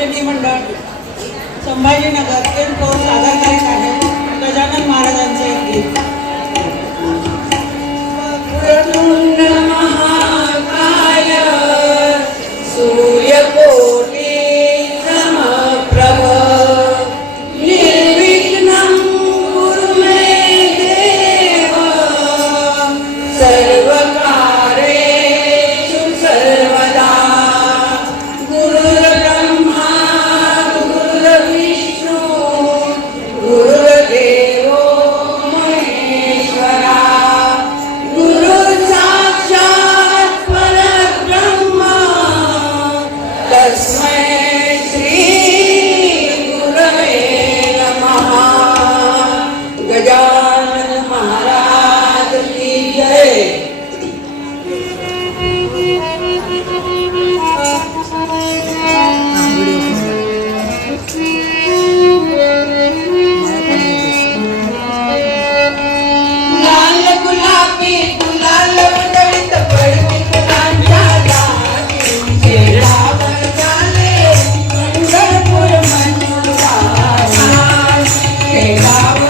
शिर्डी मंडळ Sambhajinagar M four सादर करीत आहे गजानन महाराजांचे गीत Say Hey, Baba.